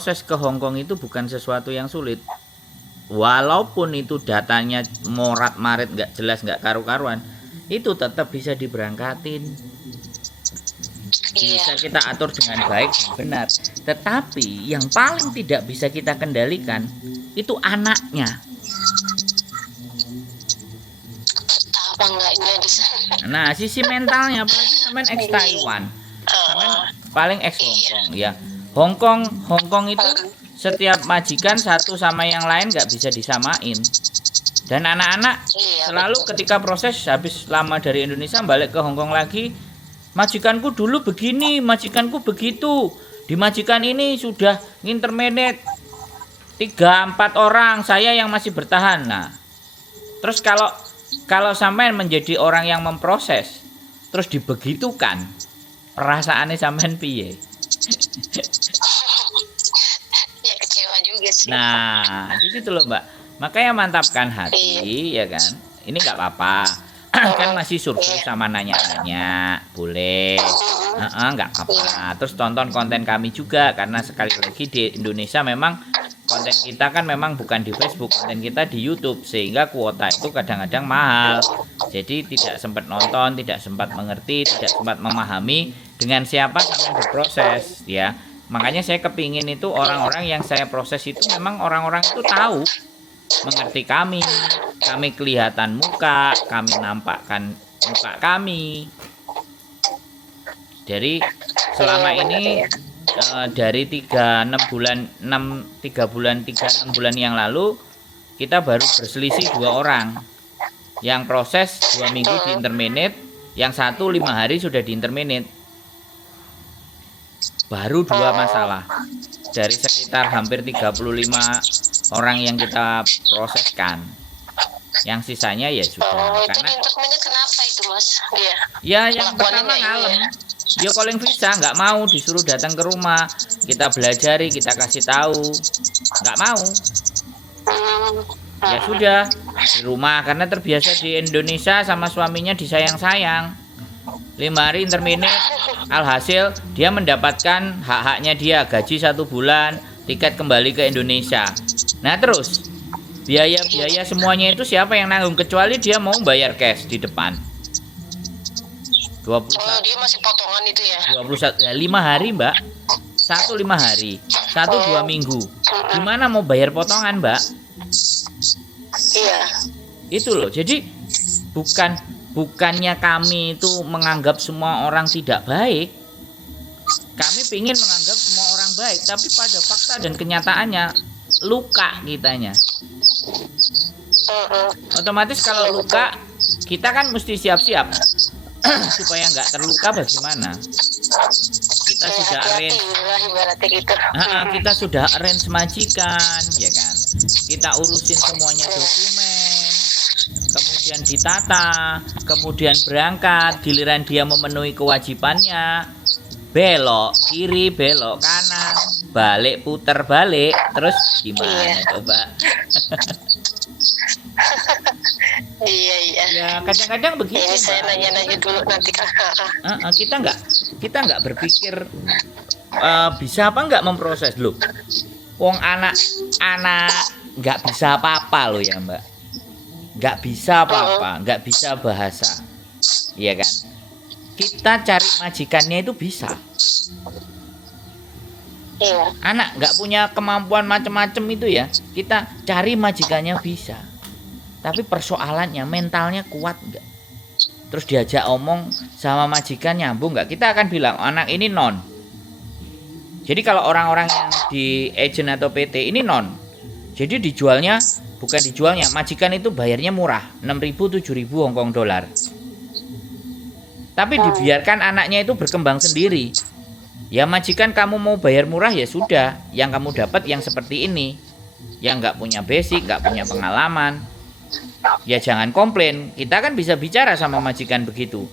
proses ke Hong Kong itu bukan sesuatu yang sulit. Walaupun itu datanya morat-marit, nggak jelas, nggak karu-karuan, itu tetap bisa diberangkatin. Bisa kita atur dengan baik dan benar. Tetapi yang paling tidak bisa kita kendalikan itu anaknya. Apa enggaknya di sana? Nah, sisi mentalnya, apalagi sampean ex Taiwan, sampean paling ex Hong Kong ya. Hong Kong itu setiap majikan satu sama yang lain nggak bisa disamain. Dan anak-anak selalu ketika proses habis lama dari Indonesia balik ke Hong Kong lagi, majikanku dulu begini, majikanku begitu. Di majikan ini sudah intermediate 3-4 orang, saya yang masih bertahan. Nah, terus kalau sampean menjadi orang yang memproses, terus dibegitukan, perasaannya sampean piye? Ya kecewa juga sih. Nah, di situ loh Mbak. Makanya mantapkan hati, ya kan? Ini nggak apa-apa. Kan masih survei sama nanya-nanya, boleh. Nggak apa-apa. Terus tonton konten kami juga, karena sekali lagi di Indonesia memang konten kita kan memang bukan di Facebook, konten kita di YouTube, sehingga kuota itu kadang-kadang mahal. Jadi tidak sempat nonton, tidak sempat mengerti, tidak sempat memahami dengan siapa kami berproses, ya. Makanya saya kepingin itu orang-orang yang saya proses itu memang orang-orang itu tahu, mengerti kami kelihatan muka, kami nampakkan muka kami. Dari selama ini dari 3 bulan yang lalu kita baru berselisih 2 orang. Yang proses 2 minggu di interminate, yang satu 5 hari sudah di interminate. Baru 2 masalah dari sekitar hampir 35 orang yang kita proseskan. Yang sisanya ya sudah. Karena interminate kenapa itu Mas? Ya yang pertama ngalem. Dia calling visa, nggak mau, disuruh datang ke rumah, kita belajari, kita kasih tahu, nggak mau. Ya sudah di rumah, karena terbiasa di Indonesia sama suaminya disayang-sayang. 5 hari interminate, alhasil dia mendapatkan hak-haknya dia, gaji 1 bulan, tiket kembali ke Indonesia. Nah terus biaya-biaya semuanya itu siapa yang nanggung, kecuali dia mau bayar cash di depan. 21. Dia masih potongan itu ya. 21 ya, 5 hari Mbak. 1 5 hari, 1 2 minggu. Gimana mau bayar potongan Mbak? Iya. Itu loh. Jadi bukannya kami itu menganggap semua orang tidak baik. Kami ingin menganggap semua orang baik, tapi pada fakta dan kenyataannya luka kitanya. Otomatis kalau luka, kita kan mesti siap-siap. Supaya nggak terluka bagaimana? Kita sudah arrange, kita sudah arrange majikan, ya kan? Kita urusin semuanya dokumen, kemudian ditata, kemudian berangkat. Giliran dia memenuhi kewajibannya, belok kiri, belok kanan, balik putar balik, terus gimana coba? Iya. Ya kadang-kadang begitu. Ini saya nanya-nanya dulu nanti kita nggak berpikir bisa apa nggak memproses loh. Wong anak nggak bisa apa-apa loh ya Mbak. Nggak bisa apa-apa, nggak bisa bahasa, iya kan? Kita cari majikannya itu bisa. Iya. Anak nggak punya kemampuan macam-macam itu ya, kita cari majikannya bisa. Tapi persoalannya mentalnya kuat nggak? Terus diajak omong sama majikan nyambung nggak? Kita akan bilang anak ini non. Jadi kalau orang-orang yang di agent atau PT ini non. Jadi bukan dijualnya, majikan itu bayarnya murah, 6.000 7.000 Hong Kong dolar. Tapi dibiarkan anaknya itu berkembang sendiri. Ya majikan kamu mau bayar murah ya sudah, yang kamu dapat yang seperti ini. Yang nggak punya basic, nggak punya pengalaman. Ya jangan komplain, kita kan bisa bicara sama majikan begitu.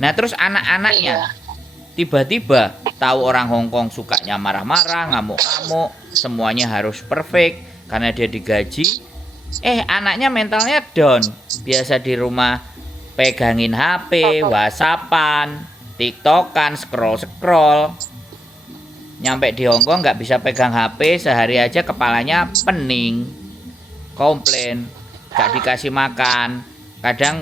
Nah terus anak-anaknya tiba-tiba tahu orang Hong Kong sukanya marah-marah, ngamuk-ngamuk, semuanya harus perfect karena dia digaji. Anaknya mentalnya down, biasa di rumah pegangin HP, WhatsAppan, TikTokan, scroll. nyampe di Hong Kong nggak bisa pegang HP, sehari aja kepalanya pening, komplain, nggak dikasih makan, kadang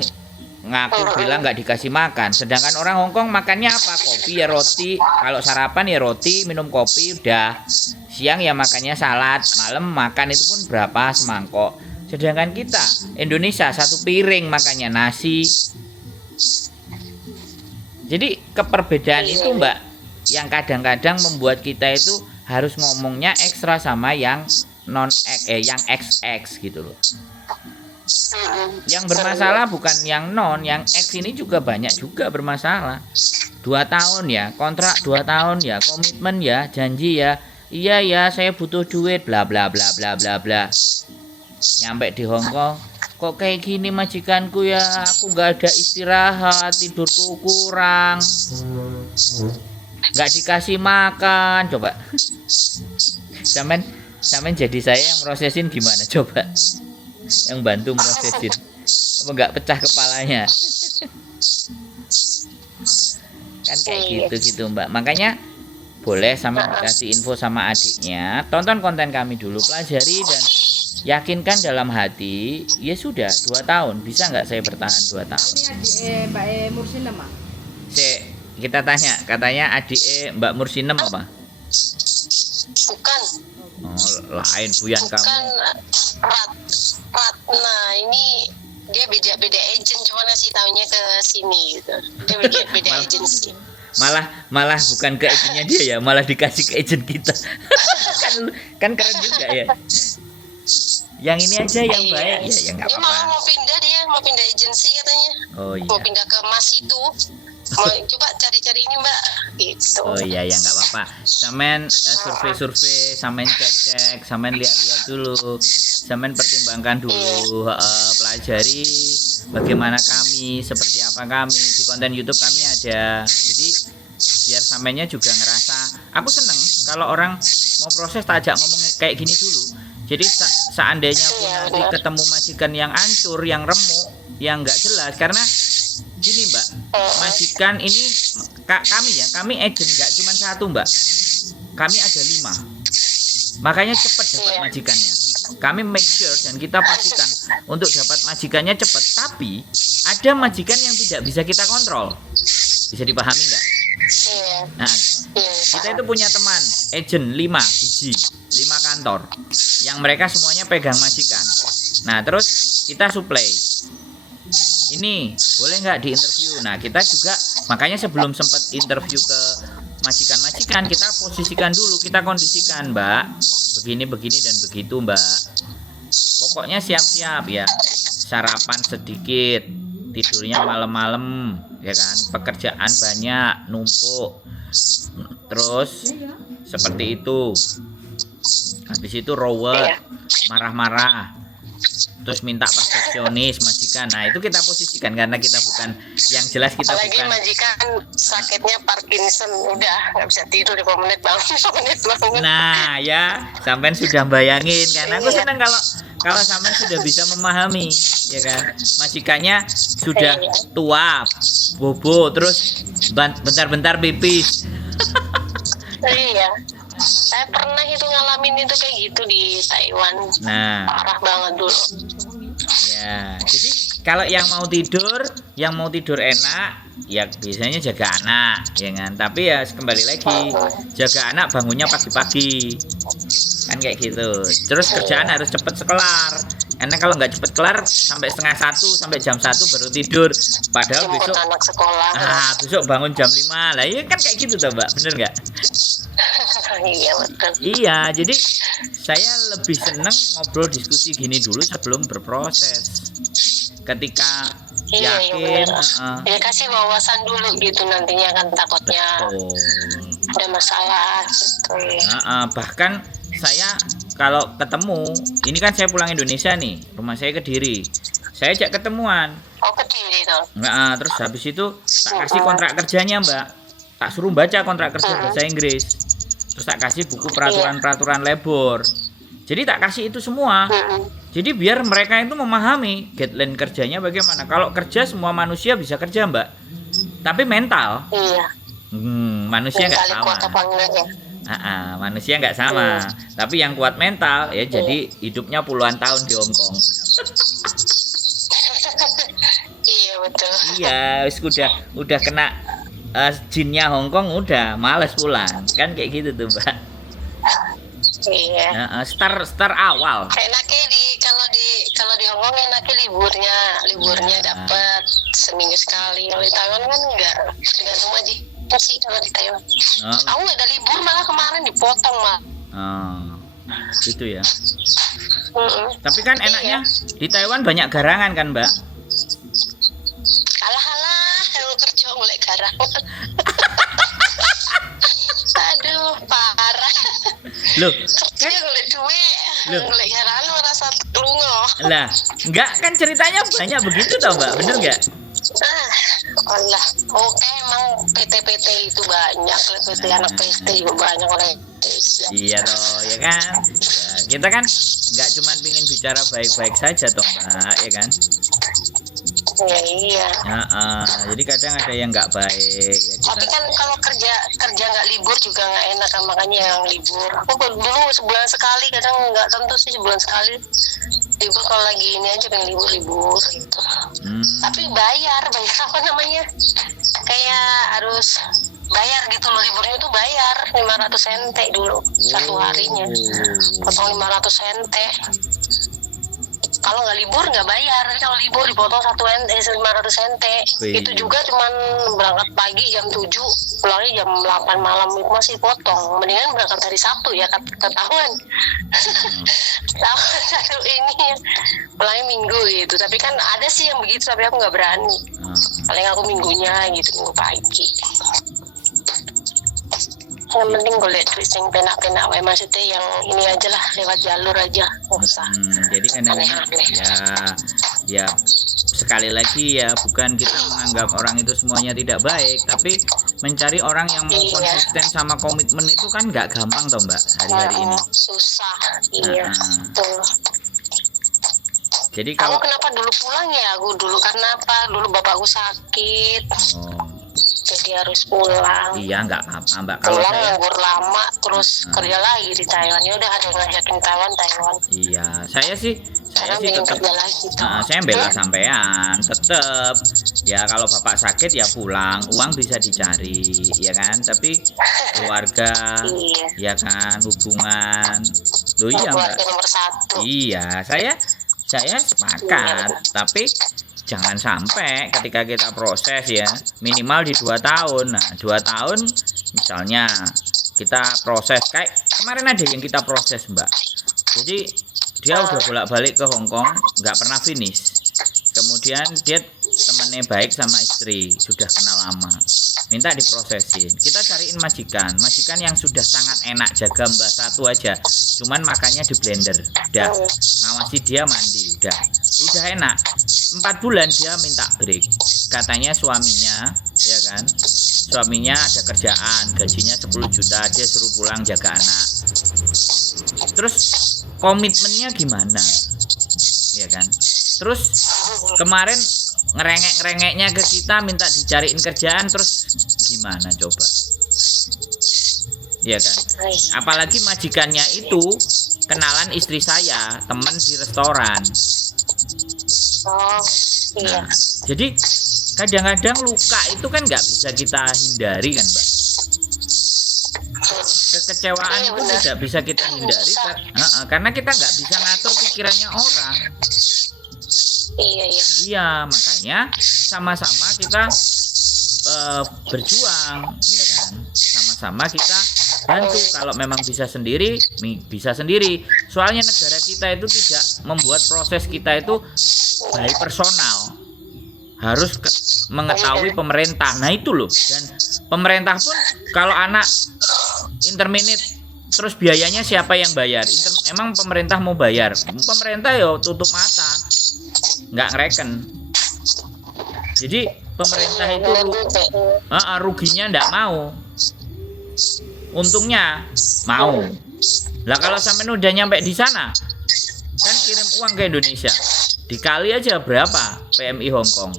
ngaku bilang nggak dikasih makan, sedangkan orang Hong Kong makannya apa? Kopi ya roti, kalau sarapan ya roti, minum kopi udah, siang ya makannya salad, malam makan itu pun berapa semangkok, sedangkan kita Indonesia satu piring makannya nasi. Jadi keperbedaan itu Mbak yang kadang-kadang membuat kita itu harus ngomongnya ekstra sama yang yang XX gitu loh. Yang bermasalah bukan yang yang X ini juga banyak juga bermasalah. 2 tahun ya, kontrak 2 tahun ya, komitmen ya, janji ya. Iya ya, saya butuh duit bla bla bla bla bla bla. Nyampe di Hong Kong, kok kayak gini majikanku ya, aku nggak ada istirahat, tidurku kurang, nggak dikasih makan. Coba Samen jadi saya yang prosesin gimana coba, yang bantu prosesin, apa nggak pecah kepalanya? Kan kayak gitu Mbak. Makanya boleh sama dikasih info sama adiknya, tonton konten kami dulu, pelajari dan yakinkan dalam hati. Ya sudah 2 tahun, bisa nggak saya bertahan 2 tahun? Ini adik Mbak Mursinem mah. Kita tanya, katanya adik Mbak Mursinem apa? Bukan. Oh, lain buyan kamu. Bukan Ratna, ini dia beda agent, cuma ngasih taunya ke sini gitu. Dia beda agensi. Malah bukan ke agentnya dia ya, malah dikasih ke agent kita. kan keren juga ya. Yang ini aja yang baik ya nggak apa-apa. Dia mau pindah agensi katanya. Oh iya. Mau pindah ke Mas itu. Mau coba cari-cari ini Mbak gitu. Oh iya ya nggak apa-apa. Samen survei, samen cek, samen lihat dulu, samen pertimbangkan dulu, pelajari bagaimana kami, seperti apa kami di konten YouTube kami ada. Jadi biar samennya juga ngerasa aku seneng kalau orang mau proses tak ajak ngomong kayak gini dulu. Jadi seandainya pun nanti ketemu majikan yang hancur, yang remuk, yang nggak jelas, karena gini Mbak, majikan ini kami agent nggak cuma 1 Mbak, kami ada 5, makanya cepat dapat majikannya. Kami make sure dan kita pastikan untuk dapat majikannya cepat, tapi ada majikan yang tidak bisa kita kontrol, bisa dipahami nggak? Nah, kita itu punya teman agent 5 biji, 5 kantor yang mereka semuanya pegang majikan. Nah terus kita supply, ini boleh nggak diinterview. Nah kita juga makanya sebelum sempat interview ke majikan-majikan, kita posisikan dulu, kita kondisikan Mbak, begini dan begitu Mbak, pokoknya siap-siap ya, sarapan sedikit, tidurnya malam-malam ya kan, pekerjaan banyak numpuk, terus seperti itu. Habis itu rowet, marah-marah, terus minta perfeksionis majikan. Nah itu kita posisikan karena kita bukan yang jelas, kita apalagi bukan majikan sakitnya Parkinson, udah nggak bisa tidur 5 menit bangun 5 menit bangun. Nah ya sampean sudah bayangin kan, aku senang kalau sampean sudah bisa memahami ya kan, majikannya sudah tua, bobo, terus bentar-bentar pipis. Iya, saya pernah itu ngalamin itu kayak gitu di Taiwan. Nah Parah banget dulu. ya, jadi kalau yang mau tidur enak ya biasanya jaga anak ya kan, tapi ya kembali lagi jaga anak bangunnya pagi-pagi kan kayak gitu. Terus kerjaan harus cepet sekelar, karena kalau nggak cepet kelar sampai 12:30 sampai jam 1 baru tidur, padahal Jemput besok anak sekolah. besok bangun jam 5 lah ya kan, kayak gitu tuh Mbak, bener nggak? Iya betul. Iya, jadi saya lebih seneng ngobrol diskusi gini dulu sebelum berproses. Ketika yakin, ya kasih wawasan dulu gitu, nantinya kan takutnya ada masalah gitu. Bahkan saya kalau ketemu, ini kan saya pulang Indonesia nih, rumah saya Kediri, saya ajak ketemuan. Oh Kediri tuh. Terus habis itu tak kasih kontrak kerjanya Mbak, tak suruh baca kontrak kerja bahasa Inggris, terus tak kasih buku peraturan labor. Jadi tak kasih itu semua. Jadi biar mereka itu memahami guideline kerjanya bagaimana. Kalau kerja semua manusia bisa kerja Mbak, tapi mental Iya. manusia nggak sama. Manusia nggak sama, tapi yang kuat mental ya jadi hidupnya puluhan tahun di Hong Kong. Iya betul. Iya, wis udah kena jinnya Hong Kong udah males pulang. Kan kayak gitu tuh, Mbak. Iya. Start awal. Enaknya kalau di Hong Kong enaknya liburnya dapat seminggu sekali. Kalau di Taiwan kan enggak, tergantung majikan sih kalau di Taiwan. Aku nggak ada libur, malah kemarin dipotong mah. Gitu ya. Tapi kan enaknya di Taiwan banyak garangan kan, Mbak? Alah, aku kerja mulai garang. Aduh, parah. Loh, kerja ngulek duit, ngulek garang merasa lungo. Lah, enggak kan ceritanya banyak begitu tau, Mbak, bener nggak? Allah, oke emang PT-PT itu banyak, PT anak PT juga banyak orang Indonesia. Iya toh, ya kan? Ya, kita kan nggak cuma pingin bicara baik-baik saja toh, Mbak, ya kan? Ya, iya. Jadi kadang ada yang nggak baik. Ya, tapi kan kalau kerja nggak libur juga nggak enak kan, makanya yang libur. Aku dulu sebulan sekali, kadang nggak tentu sih sebulan sekali libur kalau lagi ini aja pengen libur gitu. Tapi bayar apa namanya? Kayak harus bayar gitu loh, liburnya tuh bayar 500 sente dulu satu harinya. Potong 500 sente. Kalau nggak libur nggak bayar, kalau libur dipotong 500 sente. Itu juga cuman berangkat pagi jam 7, pulangnya jam 8 malam, itu masih potong. Mendingan berangkat hari Sabtu ya, ketahuan. Ketahuan satu ini ya, pulangnya Minggu gitu. Tapi kan ada sih yang begitu, tapi aku nggak berani. Paling aku minggunya gitu, minggu pagi. Yang penting gue liat duit yang penak-penak, maksudnya yang ini aja lah, lewat jalur aja, nggak usah. Jadi kadang-kadang ya sekali lagi ya, bukan kita menganggap orang itu semuanya tidak baik, tapi mencari orang yang mau konsisten sama komitmen itu kan nggak gampang toh, Mbak, hari-hari ini. Susah, iya. Betul. Jadi kalau kenapa dulu pulang ya? Aku dulu karena apa? Dulu bapakku sakit. Jadi harus pulang. Iya, nggak apa-apa, Mbak. Kalau pulang saya nganggur lama, terus kerja lagi di Taiwan. Ya udah ada yang ngajakin Taiwan. Iya, saya sih tetap kerja lagi. Saya bela sampean, tetap. Ya kalau bapak sakit ya pulang, uang bisa dicari, ya kan. Tapi keluarga, ya kan, hubungan. Loh iya, Mbak. Nomor 1. Iya, saya sepakat, tapi jangan sampai ketika kita proses ya minimal di 2 tahun. Nah 2 tahun misalnya kita proses, kayak kemarin ada yang kita proses, Mbak. Jadi dia udah bolak-balik ke Hong Kong, nggak pernah finish. Kemudian dia temennya baik sama istri, sudah kenal lama, minta diprosesin. Kita cariin majikan yang sudah sangat enak, jaga mbak satu aja, cuman makannya di blender, udah ngawasi dia mandi, udah enak. 4 bulan dia minta break, katanya suaminya ada kerjaan, gajinya 10 juta, dia suruh pulang jaga anak. Terus komitmennya gimana, ya kan? Terus kemarin ngerengek-ngerengeknya ke kita, minta dicariin kerjaan, terus gimana coba? Ya kan? Apalagi majikannya itu kenalan istri saya, teman di restoran. Nah, jadi kadang-kadang luka itu kan nggak bisa kita hindari kan, Mbak? Kekecewaan itu tidak bisa kita hindari karena kita nggak bisa ngatur pikirannya orang. Iya, makanya sama-sama kita berjuang, ya kan? Sama-sama kita bantu. Kalau memang bisa sendiri, bisa sendiri. Soalnya negara kita itu tidak membuat proses kita itu baik personal. Harus mengetahui pemerintah. Nah itu loh. Dan pemerintah pun kalau anak intermediate terus biayanya siapa yang bayar? Emang pemerintah mau bayar? Pemerintah ya tutup mata, nggak ngereken. Jadi pemerintah itu ruginya nggak mau, untungnya mau. Lah kalau sampai udah nyampe di sana, kan kirim uang ke Indonesia, dikali aja berapa PMI Hong Kong.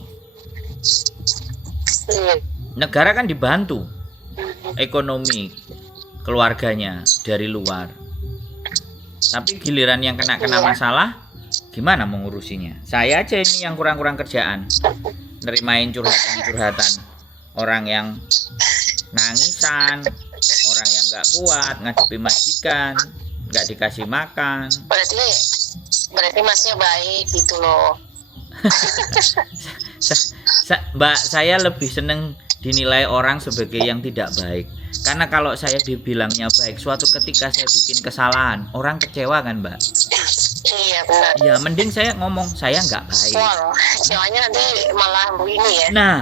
Negara kan dibantu ekonomi, keluarganya dari luar. Tapi giliran yang kena masalah, gimana mengurusinya? Saya aja ini yang kurang-kurang kerjaan, nerimain curhatan orang yang nangisan, orang yang nggak kuat ngadepi majikan, nggak dikasih makan. Berarti masnya baik gitu loh. Mbak, saya lebih seneng dinilai orang sebagai yang tidak baik. Karena kalau saya dibilangnya baik, suatu ketika saya bikin kesalahan, orang kecewa kan, Mbak? Iya benar. Ya, mending saya ngomong saya nggak baik. Wow, kecewanya nanti malah begini ya. Nah,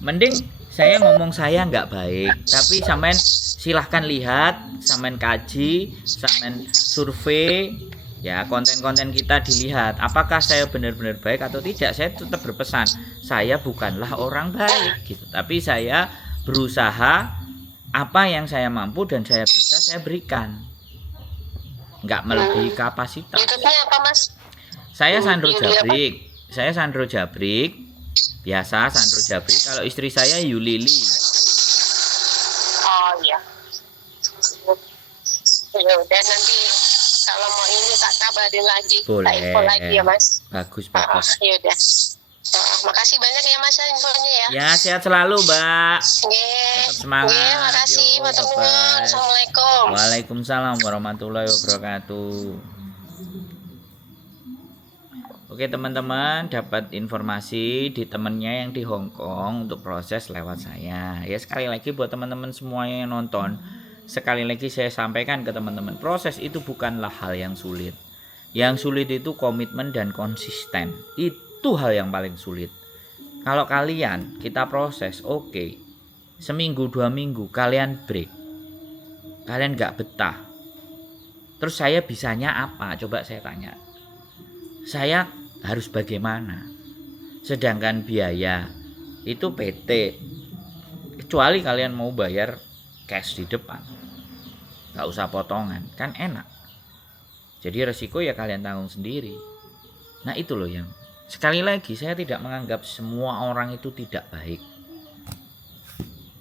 mending saya ngomong saya nggak baik, tapi sampean silahkan lihat, sampean kaji, sampean survei, ya konten-konten kita dilihat. Apakah saya benar-benar baik atau tidak? Saya tetap berpesan, saya bukanlah orang baik, gitu. Tapi saya berusaha apa yang saya mampu dan saya bisa saya berikan, nggak melebihi kapasitas. YouTube-nya apa Mas? Saya Sandro Jabrik, biasa Sandro Jabrik. Kalau istri saya Yulili. Oh iya. Ya udah, nanti kalau mau ini tak kabarin lagi. Boleh. Tak info lagi ya Mas. Bagus. Ya udah. Makasih banyak ya Mas infonya ya. Ya, sehat selalu, Mbak. Nggih. Tetap semangat. Nggih, makasih Yo, teman-teman. bye-bye. Assalamualaikum. Waalaikumsalam warahmatullahi wabarakatuh. Oke teman-teman, dapat informasi di temennya yang di Hong Kong untuk proses lewat saya. Ya, sekali lagi buat teman-teman semuanya yang nonton, sekali lagi saya sampaikan ke teman-teman, proses itu bukanlah hal yang sulit. Yang sulit itu komitmen dan konsisten. Itu hal yang paling sulit. Kalau kalian kita proses, oke, seminggu 2 minggu kalian break, kalian gak betah, terus saya bisanya apa? Coba saya tanya, saya harus bagaimana? Sedangkan biaya itu PT, kecuali kalian mau bayar cash di depan, gak usah potongan, kan enak. Jadi resiko ya kalian tanggung sendiri. Nah itu loh yang, sekali lagi saya tidak menganggap semua orang itu tidak baik.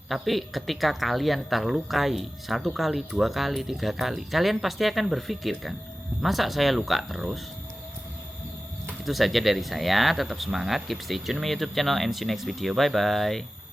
Tapi ketika kalian terlukai 1 kali, 2 kali, 3 kali, kalian pasti akan berpikir kan, masa saya luka terus? Itu saja dari saya, tetap semangat, keep stay tune my YouTube channel and see you next video, bye bye.